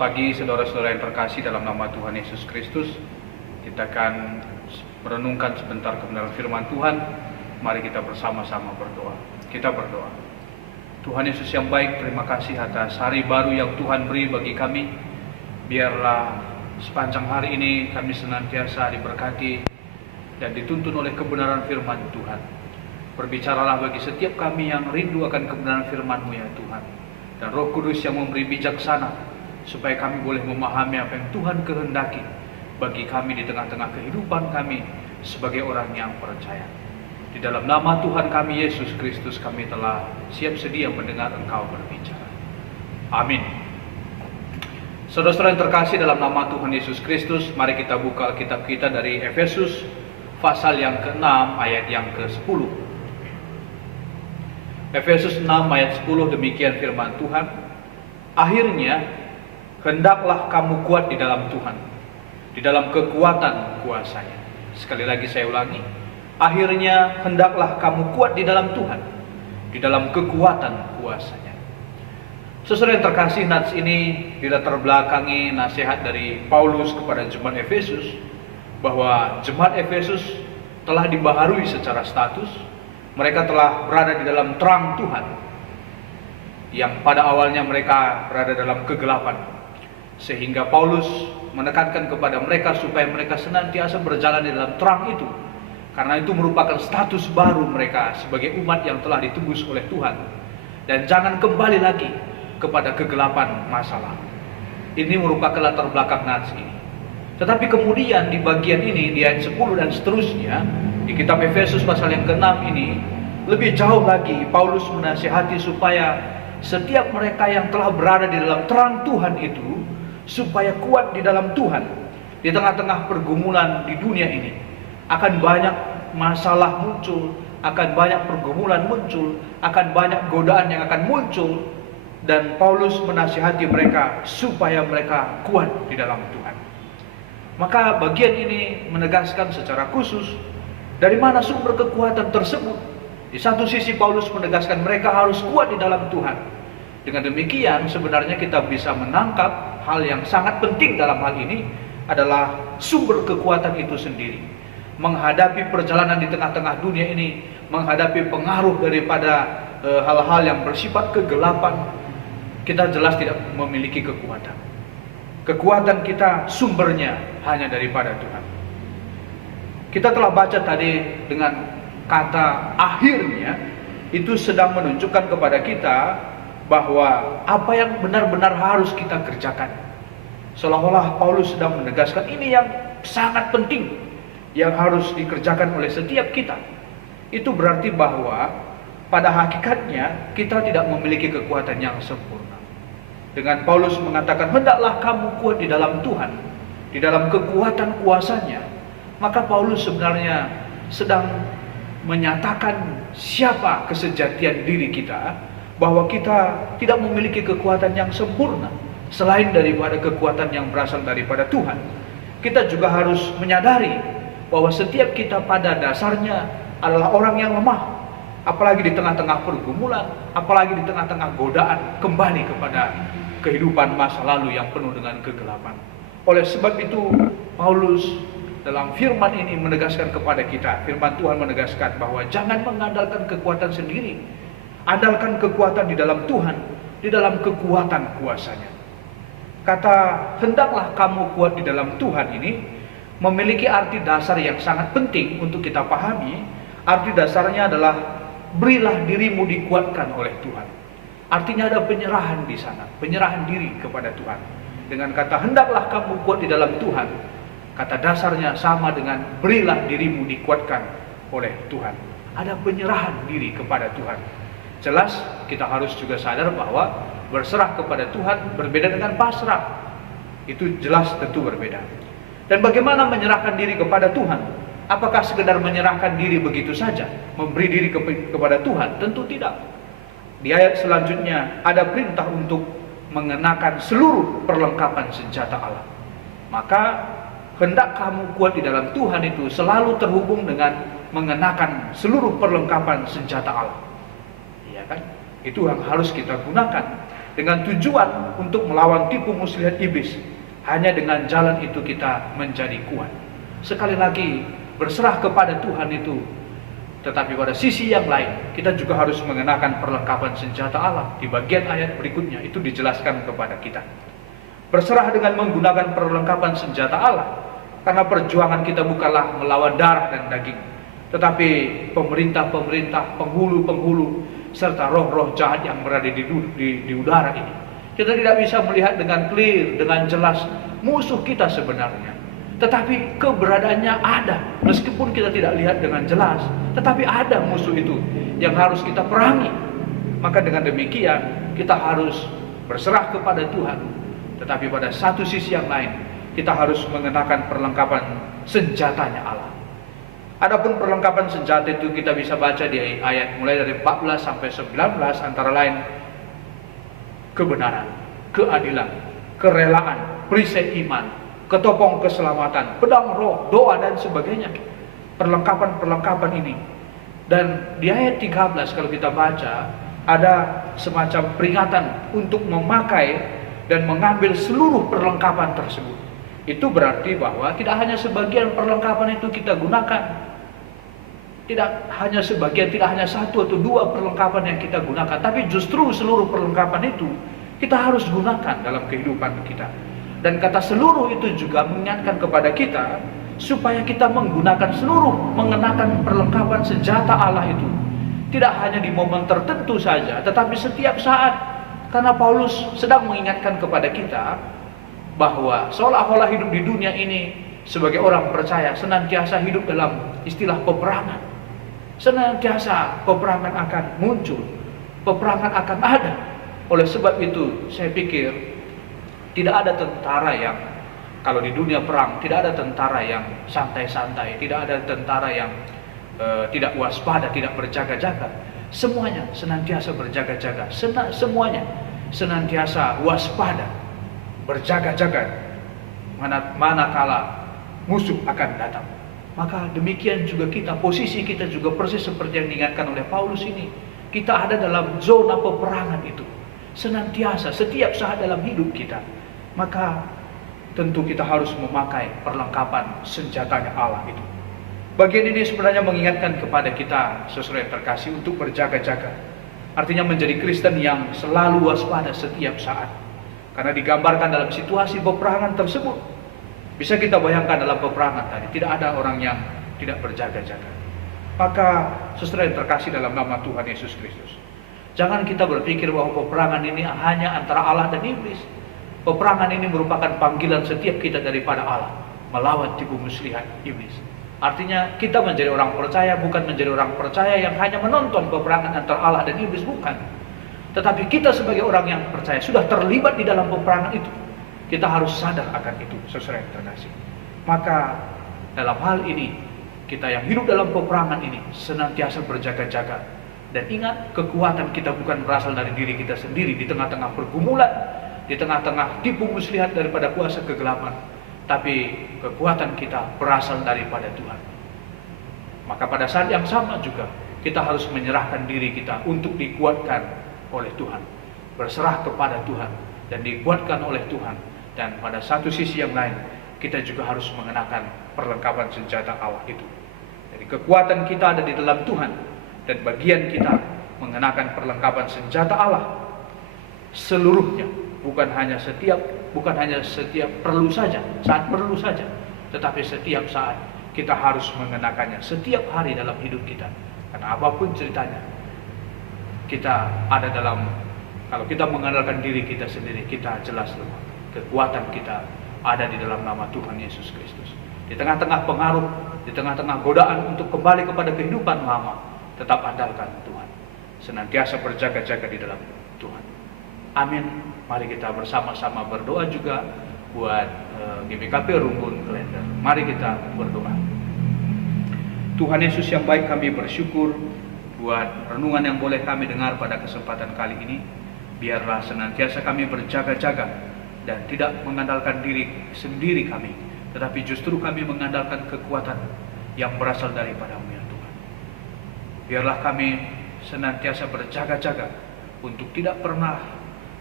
Selamat pagi saudara-saudara yang terkasih dalam nama Tuhan Yesus Kristus. Kita akan merenungkan sebentar kebenaran firman Tuhan. Mari kita bersama-sama berdoa. Kita berdoa. Tuhan Yesus yang baik, terima kasih atas hari baru yang Tuhan beri bagi kami. Biarlah sepanjang hari ini kami senantiasa diberkati dan dituntun oleh kebenaran firman Tuhan. Berbicaralah bagi setiap kami yang rindu akan kebenaran firman-Mu ya Tuhan. Dan Roh Kudus yang memberi bijaksana supaya kami boleh memahami apa yang Tuhan kehendaki bagi kami di tengah-tengah kehidupan kami sebagai orang yang percaya. Di dalam nama Tuhan kami Yesus Kristus kami telah siap sedia mendengar Engkau berbicara. Amin. Saudara-saudara yang terkasih dalam nama Tuhan Yesus Kristus, mari kita buka Alkitab kita dari Efesus pasal yang ke-6 ayat yang ke-10. Efesus 6 ayat 10, demikian firman Tuhan. Akhirnya hendaklah kamu kuat di dalam Tuhan, di dalam kekuatan kuasa-Nya. Sekali lagi saya ulangi. Akhirnya hendaklah kamu kuat di dalam Tuhan, di dalam kekuatan kuasa-Nya. Saudara yang terkasih, nats ini dilatar belakangi nasihat dari Paulus kepada jemaat Efesus, bahwa jemaat Efesus telah dibaharui secara status. Mereka telah berada di dalam terang Tuhan, yang pada awalnya mereka berada dalam kegelapan. Sehingga Paulus menekankan kepada mereka supaya mereka senantiasa berjalan di dalam terang itu. Karena itu merupakan status baru mereka sebagai umat yang telah ditebus oleh Tuhan. Dan jangan kembali lagi kepada kegelapan masa lalu. Ini merupakan latar belakang nats ini. Tetapi kemudian di bagian ini, di ayat 10 dan seterusnya, di kitab Efesus pasal yang ke-6 ini, lebih jauh lagi Paulus menasihati supaya setiap mereka yang telah berada di dalam terang Tuhan itu, supaya kuat di dalam Tuhan. Di tengah-tengah pergumulan di dunia ini akan banyak masalah muncul, akan banyak pergumulan muncul, akan banyak godaan yang akan muncul. Dan Paulus menasihati mereka supaya mereka kuat di dalam Tuhan. Maka bagian ini menegaskan secara khusus dari mana sumber kekuatan tersebut. Di satu sisi Paulus menegaskan mereka harus kuat di dalam Tuhan. Dengan demikian sebenarnya kita bisa menangkap hal yang sangat penting dalam hal ini adalah sumber kekuatan itu sendiri. Menghadapi perjalanan di tengah-tengah dunia ini, menghadapi pengaruh daripada hal-hal yang bersifat kegelapan, kita jelas tidak memiliki kekuatan. Kekuatan kita sumbernya hanya daripada Tuhan. Kita telah baca tadi dengan kata akhirnya, itu sedang menunjukkan kepada kita bahwa apa yang benar-benar harus kita kerjakan. Seolah-olah Paulus sedang menegaskan ini yang sangat penting, yang harus dikerjakan oleh setiap kita. Itu berarti bahwa pada hakikatnya kita tidak memiliki kekuatan yang sempurna. Dengan Paulus mengatakan hendaklah kamu kuat di dalam Tuhan, di dalam kekuatan kuasa-Nya, maka Paulus sebenarnya sedang menyatakan siapa kesejatian diri kita, bahwa kita tidak memiliki kekuatan yang sempurna selain daripada kekuatan yang berasal daripada Tuhan. Kita juga harus menyadari bahwa setiap kita pada dasarnya adalah orang yang lemah, apalagi di tengah-tengah pergumulan, apalagi di tengah-tengah godaan kembali kepada kehidupan masa lalu yang penuh dengan kegelapan. Oleh sebab itu Paulus dalam firman ini menegaskan kepada kita, firman Tuhan menegaskan bahwa jangan mengandalkan kekuatan sendiri. Andalkan kekuatan di dalam Tuhan, di dalam kekuatan kuasa-Nya. Kata hendaklah kamu kuat di dalam Tuhan ini memiliki arti dasar yang sangat penting untuk kita pahami. Arti dasarnya adalah berilah dirimu dikuatkan oleh Tuhan. Artinya ada penyerahan di sana, penyerahan diri kepada Tuhan. Dengan kata hendaklah kamu kuat di dalam Tuhan, kata dasarnya sama dengan berilah dirimu dikuatkan oleh Tuhan. Ada penyerahan diri kepada Tuhan. Jelas kita harus juga sadar bahwa berserah kepada Tuhan berbeda dengan pasrah. Itu jelas tentu berbeda. Dan bagaimana menyerahkan diri kepada Tuhan? Apakah sekedar menyerahkan diri begitu saja, memberi diri kepada Tuhan? Tentu tidak. Di ayat selanjutnya ada perintah untuk mengenakan seluruh perlengkapan senjata Allah. Maka hendak kamu kuat di dalam Tuhan itu selalu terhubung dengan mengenakan seluruh perlengkapan senjata Allah. Iya kan? Itu yang harus kita gunakan. dengan tujuan untuk melawan tipu muslihat iblis. Hanya dengan jalan itu kita menjadi kuat. Sekali lagi, berserah kepada Tuhan itu. Tetapi pada sisi yang lain, kita juga harus mengenakan perlengkapan senjata Allah. Di bagian ayat berikutnya itu dijelaskan kepada kita. Berserah dengan menggunakan perlengkapan senjata Allah. Karena perjuangan kita bukanlah melawan darah dan daging, tetapi pemerintah-pemerintah, penghulu-penghulu, serta roh-roh jahat yang berada di udara ini. Kita tidak bisa melihat dengan clear, dengan jelas musuh kita sebenarnya. Tetapi keberadaannya ada, meskipun kita tidak lihat dengan jelas. Tetapi ada musuh itu yang harus kita perangi. Maka dengan demikian kita harus berserah kepada Tuhan. Tetapi pada satu sisi yang lain, kita harus mengenakan perlengkapan senjatanya Allah. Adapun perlengkapan senjata itu kita bisa baca di ayat mulai dari 14 sampai 19, antara lain kebenaran, keadilan, kerelaan, perisai iman, ketopong keselamatan, pedang roh, doa dan sebagainya. Perlengkapan-perlengkapan ini. Dan di ayat 13 kalau kita baca, ada semacam peringatan untuk memakai dan mengambil seluruh perlengkapan tersebut. Itu berarti bahwa tidak hanya sebagian perlengkapan itu kita gunakan. Tidak hanya sebagian, tidak hanya satu atau dua perlengkapan yang kita gunakan, tapi justru seluruh perlengkapan itu kita harus gunakan dalam kehidupan kita. Dan kata seluruh itu juga mengingatkan kepada kita supaya kita menggunakan seluruh, mengenakan perlengkapan senjata Allah itu. Tidak hanya di momen tertentu saja, tetapi setiap saat. Karena Paulus sedang mengingatkan kepada kita bahwa seolah-olah hidup di dunia ini sebagai orang percaya senantiasa hidup dalam istilah peperangan. Senantiasa peperangan akan muncul, peperangan akan ada. Oleh sebab itu saya pikir tidak ada tentara yang, kalau di dunia perang tidak ada tentara yang santai-santai, tidak ada tentara yang tidak waspada, tidak berjaga-jaga. Semuanya senantiasa berjaga-jaga, semuanya senantiasa waspada, berjaga-jaga manakala musuh akan datang. Maka demikian juga kita, posisi kita juga persis seperti yang diingatkan oleh Paulus ini. Kita ada dalam zona peperangan itu, senantiasa, setiap saat dalam hidup kita. Maka tentu kita harus memakai perlengkapan senjatanya Allah itu. Bagian ini sebenarnya mengingatkan kepada kita, saudara yang terkasih, untuk berjaga-jaga. Artinya menjadi Kristen yang selalu waspada setiap saat. Karena digambarkan dalam situasi peperangan tersebut. Bisa kita bayangkan dalam peperangan tadi, tidak ada orang yang tidak berjaga-jaga. Maka saudara yang terkasih dalam nama Tuhan Yesus Kristus, jangan kita berpikir bahwa peperangan ini hanya antara Allah dan iblis. Peperangan ini merupakan panggilan setiap kita daripada Allah melawan tipu muslihat iblis. Artinya kita menjadi orang percaya bukan menjadi orang percaya yang hanya menonton peperangan antara Allah dan iblis, bukan. Tetapi kita sebagai orang yang percaya sudah terlibat di dalam peperangan itu. Kita harus sadar akan itu, saudara yang terkasih. Maka dalam hal ini, kita yang hidup dalam peperangan ini senantiasa berjaga-jaga. Dan ingat, kekuatan kita bukan berasal dari diri kita sendiri di tengah-tengah pergumulan, di tengah-tengah tipu muslihat daripada kuasa kegelapan. Tapi kekuatan kita berasal daripada Tuhan. Maka pada saat yang sama juga kita harus menyerahkan diri kita untuk dikuatkan oleh Tuhan, berserah kepada Tuhan dan dikuatkan oleh Tuhan. Dan pada satu sisi yang lain kita juga harus mengenakan perlengkapan senjata Allah itu. Jadi kekuatan kita ada di dalam Tuhan, dan bagian kita mengenakan perlengkapan senjata Allah seluruhnya, bukan hanya setiap perlu saja, saat perlu saja, tetapi setiap saat kita harus mengenakannya setiap hari dalam hidup kita. Karena apapun ceritanya, kita ada dalam, kalau kita mengandalkan diri kita sendiri, kita jelas lemah. Kekuatan kita ada di dalam nama Tuhan Yesus Kristus. Di tengah-tengah pengaruh, di tengah-tengah godaan untuk kembali kepada kehidupan lama, tetap andalkan Tuhan. Senantiasa berjaga-jaga di dalam Tuhan. Amin. Mari kita bersama-sama berdoa juga buat GBKP Rumbun Klender. Mari kita berdoa. Tuhan Yesus yang baik, kami bersyukur buat renungan yang boleh kami dengar pada kesempatan kali ini. Biarlah senantiasa kami berjaga-jaga dan tidak mengandalkan diri sendiri kami, tetapi justru kami mengandalkan kekuatan yang berasal daripada-Mu ya Tuhan. Biarlah kami senantiasa berjaga-jaga untuk tidak pernah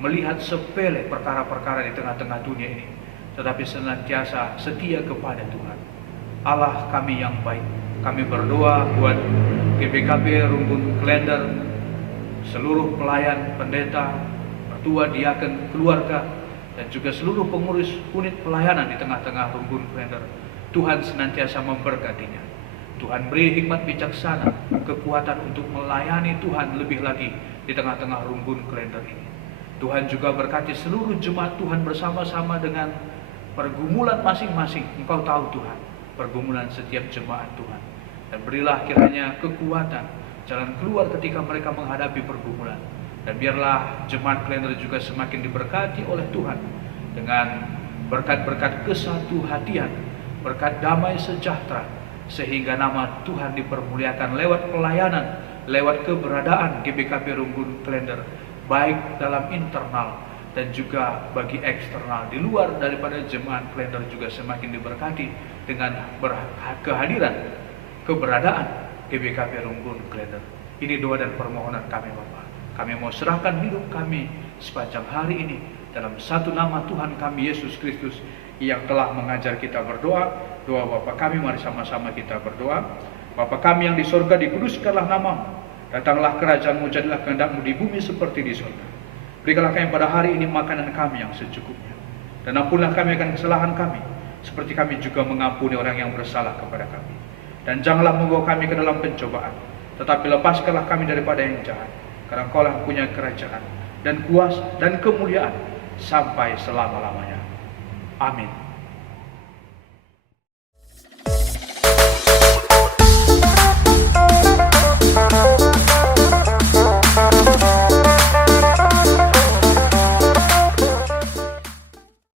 melihat sepele perkara-perkara di tengah-tengah dunia ini, tetapi senantiasa setia kepada Tuhan. Allah kami yang baik, kami berdoa buat GBKP Rumbun Klender, seluruh pelayan, pendeta, mertua, diaken, keluarga, dan juga seluruh pengurus unit pelayanan di tengah-tengah Rumbun Klender. Tuhan senantiasa memberkatinya. Tuhan beri hikmat bijaksana, kekuatan untuk melayani Tuhan lebih lagi di tengah-tengah Rumbun Klender ini. Tuhan juga berkati seluruh jemaat Tuhan bersama-sama dengan pergumulan masing-masing. Engkau tahu Tuhan, pergumulan setiap jemaat Tuhan. Dan berilah kiranya kekuatan, jalan keluar ketika mereka menghadapi pergumulan. Dan biarlah jemaat Klender juga semakin diberkati oleh Tuhan dengan berkat-berkat kesatu hatian, berkat damai sejahtera, sehingga nama Tuhan dipermuliakan lewat pelayanan, lewat keberadaan GBKP Rumbun Klender, baik dalam internal dan juga bagi eksternal. Di luar daripada jemaat Klender juga semakin diberkati dengan kehadiran, keberadaan GBKP Rumbun Klender. Ini doa dan permohonan kami Bapa. Kami mau serahkan hidup kami sepanjang hari ini dalam satu nama Tuhan kami Yesus Kristus yang telah mengajar kita berdoa. Doa Bapa kami, mari sama-sama kita berdoa. Bapa kami yang di sorga, dikuduskanlah namamu. Datanglah kerajaan-Mu, jadilah kehendak-Mu di bumi seperti di surga. Berikanlah kami pada hari ini makanan kami yang secukupnya. Dan ampunilah kami akan kesalahan kami, seperti kami juga mengampuni orang yang bersalah kepada kami. Dan janganlah membawa kami ke dalam pencobaan, tetapi lepaskanlah kami daripada yang jahat. Karena Engkau-lah punya kerajaan dan kuasa dan kemuliaan sampai selama-lamanya. Amin.